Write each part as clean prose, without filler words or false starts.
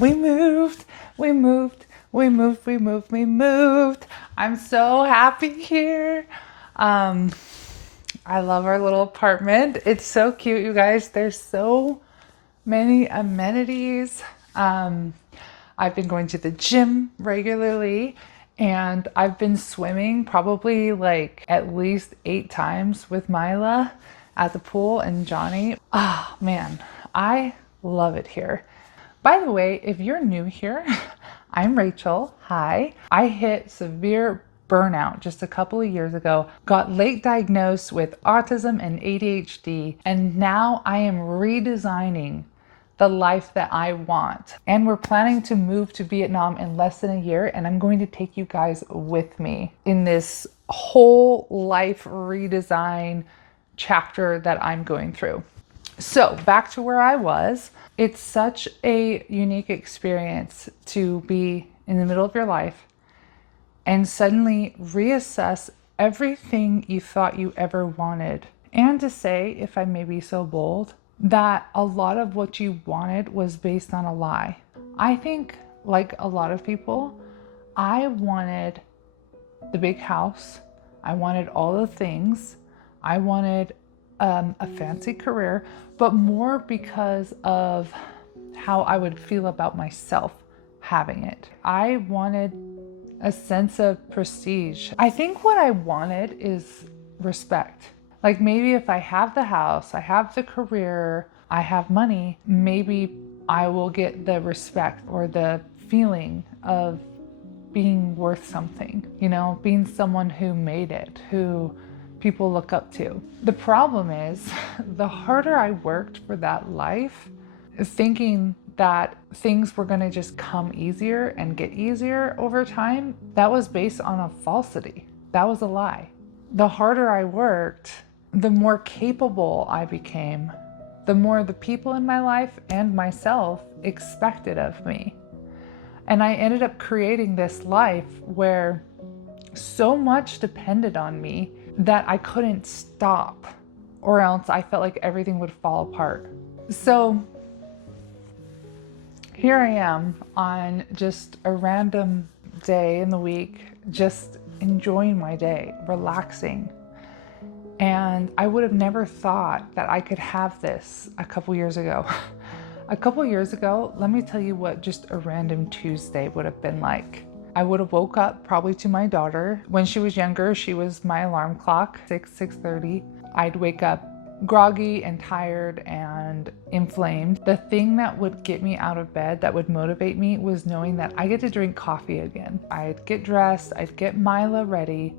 We moved, we moved, we moved, we moved, we moved. I'm so happy here. Um, I love our little apartment. It's so cute, you guys. There's so many amenities. Um, I've been going to the gym regularly and I've been swimming probably like at least 8 times with Mila at the pool and Johnny. Oh man, I love it here. By the way, if you're new here, I'm Rachel. Hi. I hit severe burnout just a couple of years ago, got late diagnosed with autism and ADHD, and now I am redesigning the life that I want. And we're planning to move to Vietnam in less than a year, and I'm going to take you guys with me in this whole life redesign chapter that I'm going through. So back to where I was. It's such a unique experience to be in the middle of your life and suddenly reassess everything you thought you ever wanted. And to say, if I may be so bold, that a lot of what you wanted was based on a lie. I think, like a lot of people, I wanted the big house. I wanted all the things. I wanted a fancy career, but more because of how I would feel about myself having it. I wanted a sense of prestige. I think what I wanted is respect. Like maybe if I have the house, I have the career, I have money, maybe I will get the respect or the feeling of being worth something, being someone who made it, who people look up to. The problem is, the harder I worked for that life, thinking that things were going to just come easier and get easier over time, that was based on a falsity. That was a lie. The harder I worked, the more capable I became, the more the people in my life and myself expected of me. And I ended up creating this life where so much depended on me that I couldn't stop, or else I felt like everything would fall apart. So here I am on just a random day in the week, just enjoying my day, relaxing. And I would have never thought that I could have this a couple years ago. A couple years ago, let me tell you what just a random Tuesday would have been like. I would have woke up probably to my daughter. When she was younger, she was my alarm clock, 6:30. I'd wake up groggy and tired and inflamed. The thing that would get me out of bed, that would motivate me, was knowing that I get to drink coffee again. I'd get dressed, I'd get Mila ready,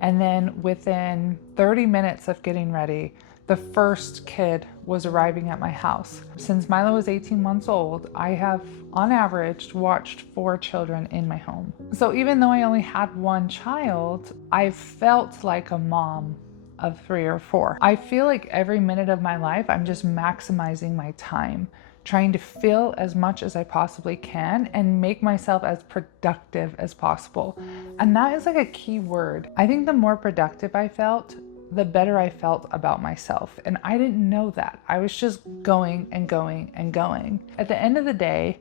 and then within 30 minutes of getting ready, the first kid was arriving at my house. Since Milo was 18 months old, I have, on average, watched 4 children in my home. So even though I only had one child, I felt like a mom of 3 or 4. I feel like every minute of my life, I'm just maximizing my time, trying to fill as much as I possibly can and make myself as productive as possible. And that is like a key word. I think the more productive I felt, the better I felt about myself. And I didn't know that. I was just going and going and going. At the end of the day,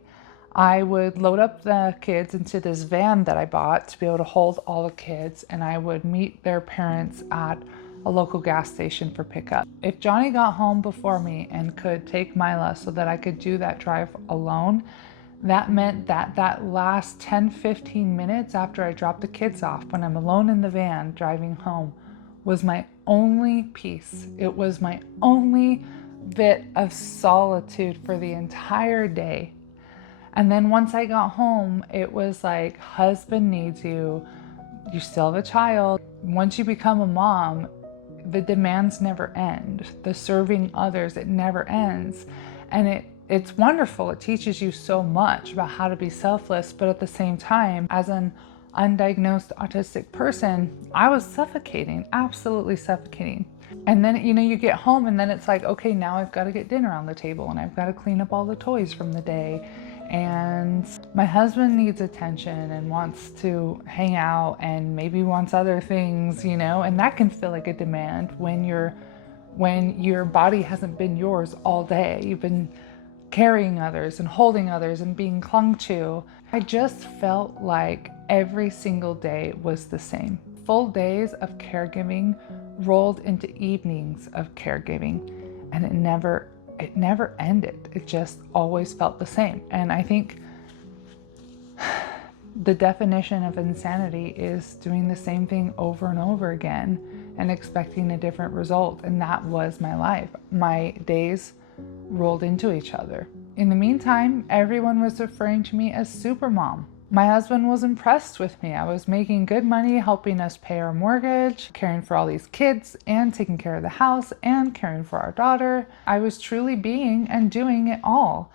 I would load up the kids into this van that I bought to be able to hold all the kids, and I would meet their parents at a local gas station for pickup. If Johnny got home before me and could take Mila so that I could do that drive alone, that meant that that last 10-15 minutes after I dropped the kids off, when I'm alone in the van driving home, was my only peace. It was my only bit of solitude for the entire day. And then once I got home, it was like, husband needs you, you still have a child. Once you become a mom, the demands never end. The serving others, it never ends. And it's wonderful. It teaches you so much about how to be selfless, but at the same time, as an undiagnosed autistic person, I was suffocating, absolutely suffocating. And then, you get home and then it's like, okay, now I've got to get dinner on the table and I've got to clean up all the toys from the day. And my husband needs attention and wants to hang out and maybe wants other things, and that can feel like a demand when your body hasn't been yours all day. You've been carrying others and holding others and being clung to. I just felt like every single day was the same. Full days of caregiving rolled into evenings of caregiving, and it never ended. It just always felt the same. And I think the definition of insanity is doing the same thing over and over again and expecting a different result. And that was my life. My days rolled into each other. In the meantime, everyone was referring to me as Supermom. My husband was impressed with me. I was making good money, helping us pay our mortgage, caring for all these kids, and taking care of the house, and caring for our daughter. I was truly being and doing it all.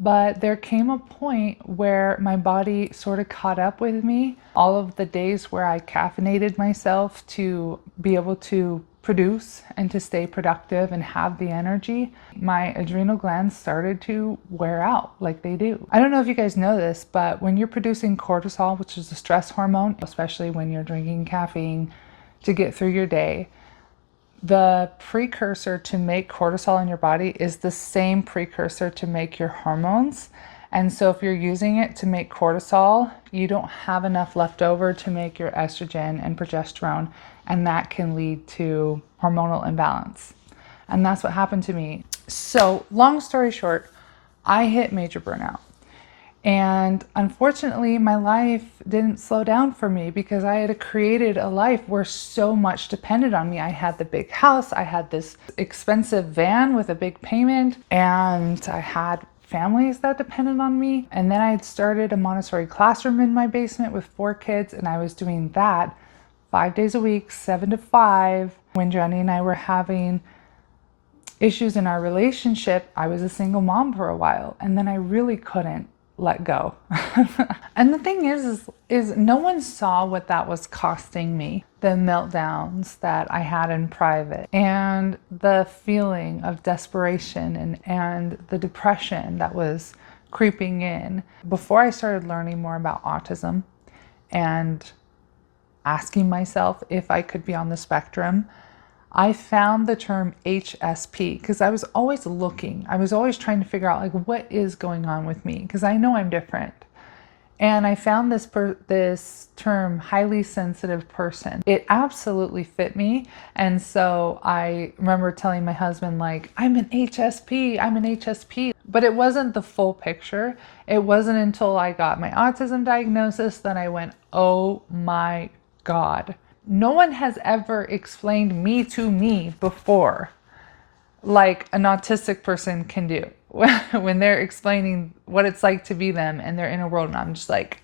But there came a point where my body sort of caught up with me. All of the days where I caffeinated myself to be able to produce and to stay productive and have the energy, my adrenal glands started to wear out like they do. I don't know if you guys know this, but when you're producing cortisol, which is a stress hormone, especially when you're drinking caffeine to get through your day, the precursor to make cortisol in your body is the same precursor to make your hormones. And so if you're using it to make cortisol, you don't have enough left over to make your estrogen and progesterone, and that can lead to hormonal imbalance. And that's what happened to me. So long story short, I hit major burnout. And unfortunately, my life didn't slow down for me because I had created a life where so much depended on me. I had the big house, I had this expensive van with a big payment, and I had families that depended on me. And then I had started a Montessori classroom in my basement with 4 kids, and I was doing that 5 days a week, 7 to 5. When Johnny and I were having issues in our relationship, I was a single mom for a while, and then I really couldn't let go. And the thing is no one saw what that was costing me. The meltdowns that I had in private, and the feeling of desperation and the depression that was creeping in. Before I started learning more about autism and asking myself if I could be on the spectrum, I found the term HSP because I was always looking. I was always trying to figure out like what is going on with me because I know I'm different. And I found this term, highly sensitive person. It absolutely fit me. And so I remember telling my husband, like, I'm an HSP. But it wasn't the full picture. It wasn't until I got my autism diagnosis that I went, oh my God. No one has ever explained me to me before like an autistic person can do when they're explaining what it's like to be them and their inner world. And I'm just like,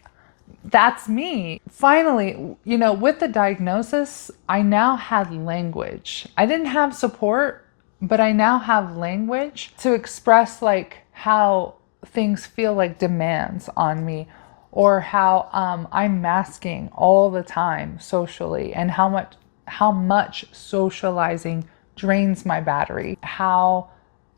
that's me. Finally, with the diagnosis, I now had language. I didn't have support, but I now have language to express like how things feel like demands on me, or how I'm masking all the time socially, and how much socializing drains my battery, how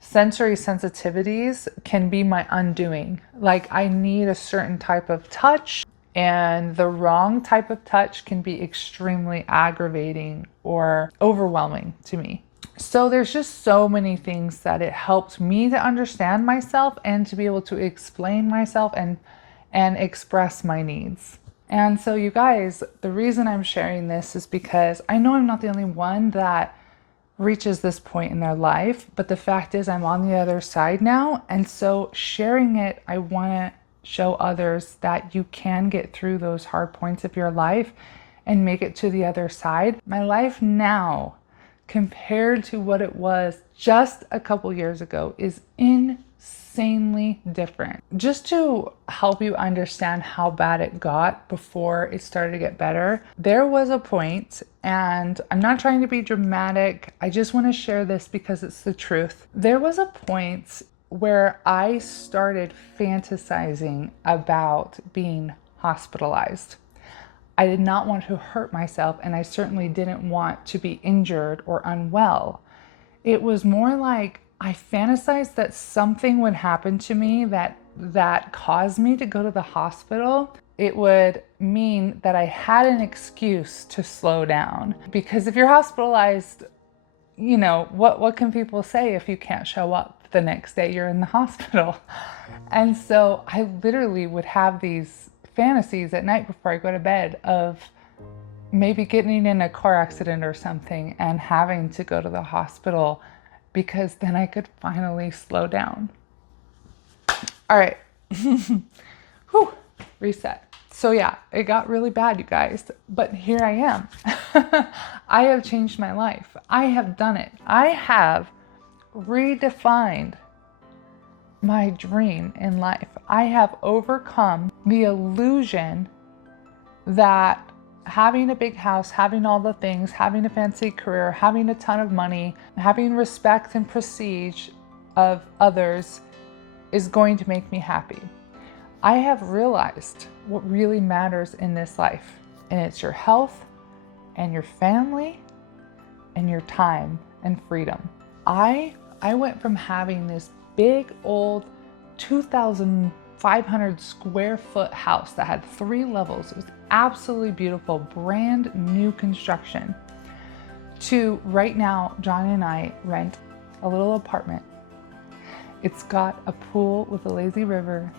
sensory sensitivities can be my undoing. Like I need a certain type of touch, and the wrong type of touch can be extremely aggravating or overwhelming to me. So there's just so many things that it helped me to understand myself and to be able to explain myself and express my needs. And so you guys, the reason I'm sharing this is because I know I'm not the only one that reaches this point in their life, but the fact is I'm on the other side now. And so sharing it, I want to show others that you can get through those hard points of your life and make it to the other side. My life now, compared to what it was just a couple years ago, is insanely different. Just to help you understand how bad it got before it started to get better, there was a point, and I'm not trying to be dramatic, I just want to share this because it's the truth. There was a point where I started fantasizing about being hospitalized. I did not want to hurt myself, and I certainly didn't want to be injured or unwell. It was more like I fantasized that something would happen to me that caused me to go to the hospital. It would mean that I had an excuse to slow down. Because if you're hospitalized, what can people say if you can't show up? the next day you're in the hospital. And so I literally would have these fantasies at night before I go to bed of maybe getting in a car accident or something and having to go to the hospital, because then I could finally slow down. All right. Whew. Reset. So yeah, it got really bad, you guys, but here I am. I have changed my life. I have done it. I have redefined my dream in life. I have overcome the illusion that having a big house, having all the things, having a fancy career, having a ton of money, having respect and prestige of others is going to make me happy. I have realized what really matters in this life, and it's your health and your family and your time and freedom. I went from having this big old 2,500 square foot house that had 3 levels. It was absolutely beautiful, brand new construction, to right now, Johnny and I rent a little apartment. It's got a pool with a lazy river,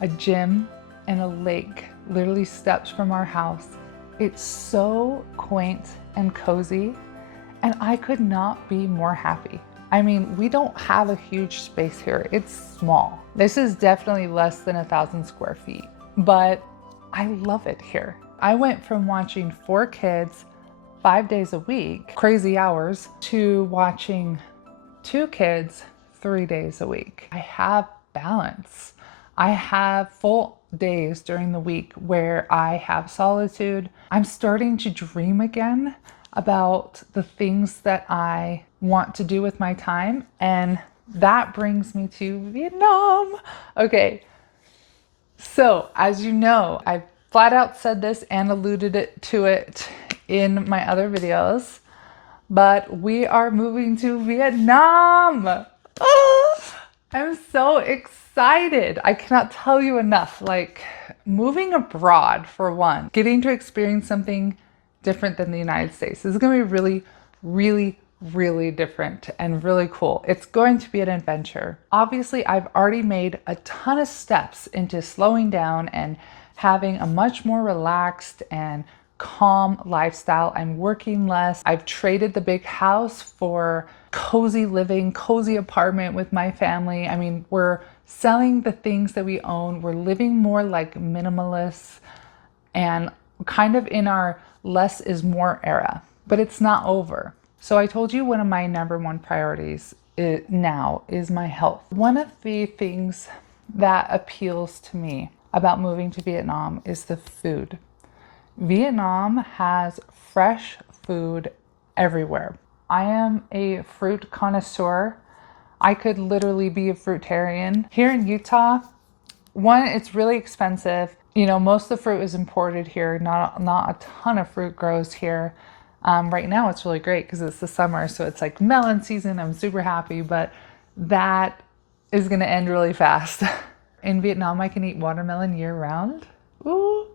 a gym, and a lake, literally steps from our house. It's so quaint and cozy, and I could not be more happy. I mean, we don't have a huge space here. It's small. This is definitely less than 1,000 square feet, but I love it here. I went from watching 4 kids 5 days a week, crazy hours, to watching 2 kids 3 days a week. I have balance. I have full days during the week where I have solitude. I'm starting to dream again about the things that I want to do with my time, and that brings me to Vietnam. Okay, so as you know, I flat out said this and alluded to it in my other videos, but we are moving to Vietnam. Oh, I'm so excited. I cannot tell you enough. Like, moving abroad, for one, getting to experience something different than the United States. This is going to be really, really, really different and really cool. It's going to be an adventure. Obviously, I've already made a ton of steps into slowing down and having a much more relaxed and calm lifestyle. I'm working less. I've traded the big house for cozy living, cozy apartment with my family. I mean, we're selling the things that we own. We're living more like minimalists and kind of in our less is more era, but it's not over. So I told you one of my number one priorities now is my health. One of the things that appeals to me about moving to Vietnam is the food. Vietnam has fresh food everywhere. I am a fruit connoisseur. I could literally be a fruitarian. Here in Utah, one, it's really expensive. You know, most of the fruit is imported here. Not a ton of fruit grows here. Right now it's really great because it's the summer, so it's like melon season. I'm super happy, but that is gonna end really fast. In Vietnam, I can eat watermelon year round. Ooh.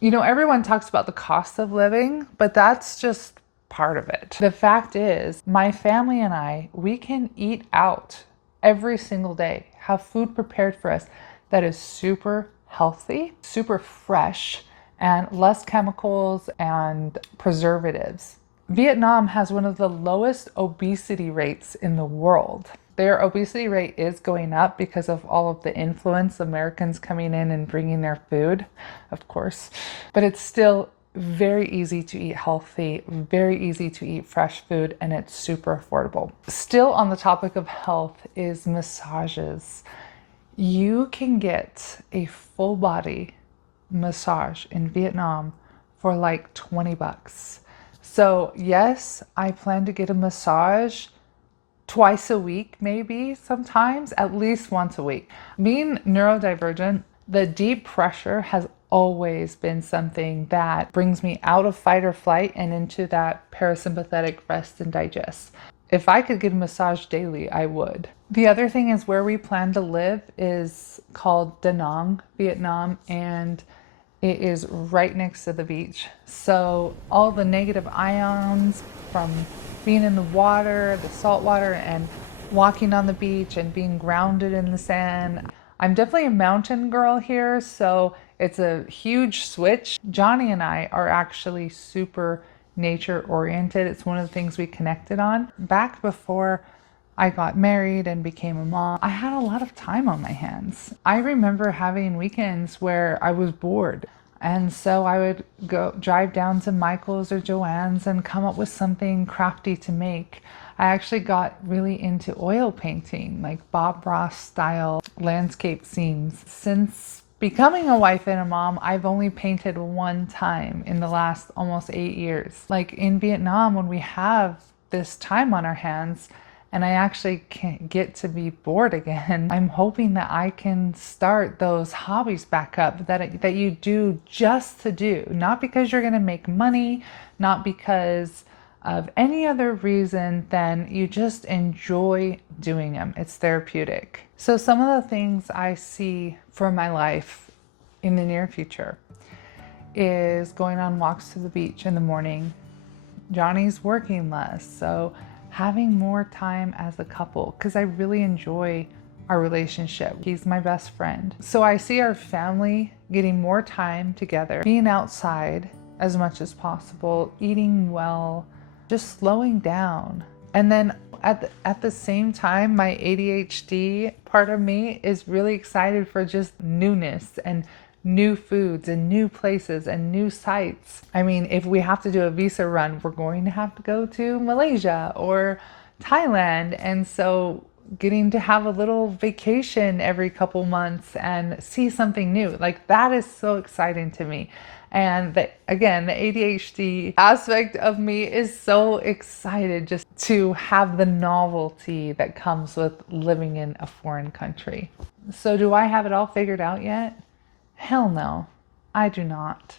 You know, everyone talks about the cost of living, but that's just part of it. The fact is, my family and I, we can eat out every single day, have food prepared for us that is super healthy, super fresh, and less chemicals and preservatives. Vietnam has one of the lowest obesity rates in the world. Their obesity rate is going up because of all of the influence, Americans coming in and bringing their food, of course, but it's still very easy to eat healthy, very easy to eat fresh food, and it's super affordable. Still on the topic of health is massages. You can get a full body massage in Vietnam for like 20 bucks. So yes, I plan to get a massage twice a week, maybe sometimes, at least once a week. Being neurodivergent, the deep pressure has always been something that brings me out of fight or flight and into that parasympathetic rest and digest. If I could get a massage daily, I would. The other thing is where we plan to live is called Da Nang, Vietnam, and it is right next to the beach. So all the negative ions from being in the water, the salt water, and walking on the beach and being grounded in the sand. I'm definitely a mountain girl here, so it's a huge switch. Johnny and I are actually super nature oriented. It's one of the things we connected on. Back before I got married and became a mom, I had a lot of time on my hands. I remember having weekends where I was bored. And so I would go drive down to Michael's or Joann's and come up with something crafty to make. I actually got really into oil painting, like Bob Ross style landscape scenes. Since becoming a wife and a mom, I've only painted one time in the last almost 8 years. Like in Vietnam, when we have this time on our hands, and I actually can't get to be bored again, I'm hoping that I can start those hobbies back up that you do just to do, not because you're gonna make money, not because of any other reason than you just enjoy doing them. It's therapeutic. So some of the things I see for my life in the near future is going on walks to the beach in the morning. Johnny's working less, so having more time as a couple, because I really enjoy our relationship. He's my best friend. So I see our family getting more time together, being outside as much as possible, eating well, just slowing down. And then at the same time, my ADHD part of me is really excited for just newness and new foods and new places and new sites. I mean, if we have to do a visa run, we're going to have to go to Malaysia or Thailand. And so getting to have a little vacation every couple months and see something new, like that is so exciting to me. And again, the ADHD aspect of me is so excited just to have the novelty that comes with living in a foreign country. So do I have it all figured out yet? Hell no, I do not.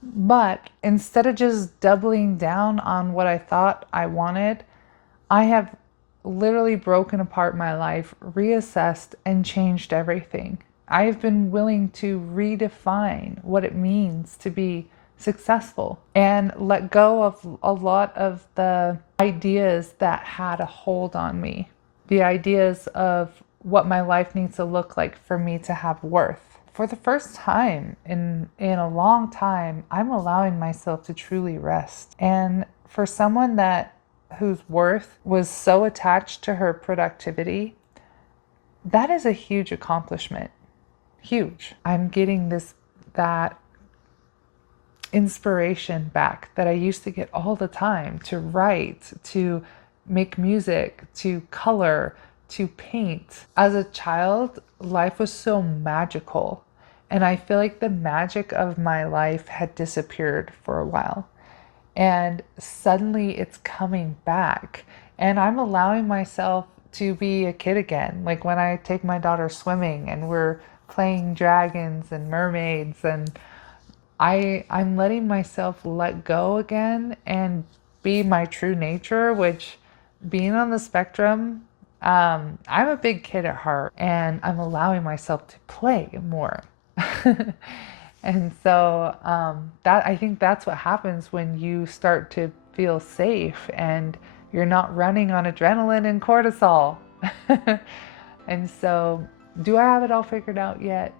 But instead of just doubling down on what I thought I wanted, I have literally broken apart my life, reassessed, and changed everything. I've been willing to redefine what it means to be successful and let go of a lot of the ideas that had a hold on me. The ideas of what my life needs to look like for me to have worth. For the first time in a long time, I'm allowing myself to truly rest. And for someone whose worth was so attached to her productivity, that is a huge accomplishment. Huge. I'm getting that inspiration back that I used to get all the time to write, to make music, to color, to paint. As a child, life was so magical. And I feel like the magic of my life had disappeared for a while. And suddenly it's coming back. And I'm allowing myself to be a kid again. Like when I take my daughter swimming and we're playing dragons and mermaids, and I'm letting myself let go again and be my true nature, which being on the spectrum, I'm a big kid at heart, and I'm allowing myself to play more. And so that I think that's what happens when you start to feel safe and you're not running on adrenaline and cortisol. And so, do I have it all figured out yet?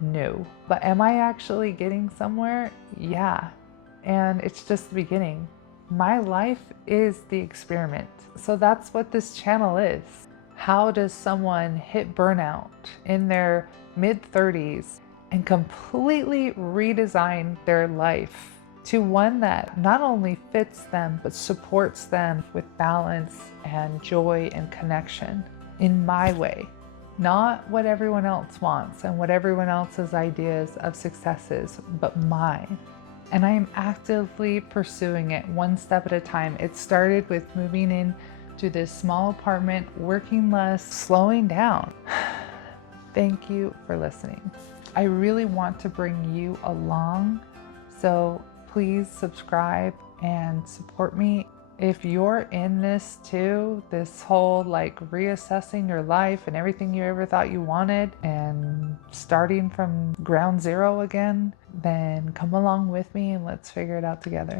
No. But am I actually getting somewhere? Yeah. And it's just the beginning. My life is the experiment. So that's what this channel is. How does someone hit burnout in their mid-30s and completely redesign their life to one that not only fits them, but supports them with balance and joy and connection in my way, not what everyone else wants and what everyone else's ideas of success is, but mine. And I am actively pursuing it one step at a time. It started with moving in to this small apartment, working less, slowing down. Thank you for listening. I really want to bring you along, so please subscribe and support me. If you're in this too, this whole like reassessing your life and everything you ever thought you wanted and starting from ground zero again, then come along with me and let's figure it out together.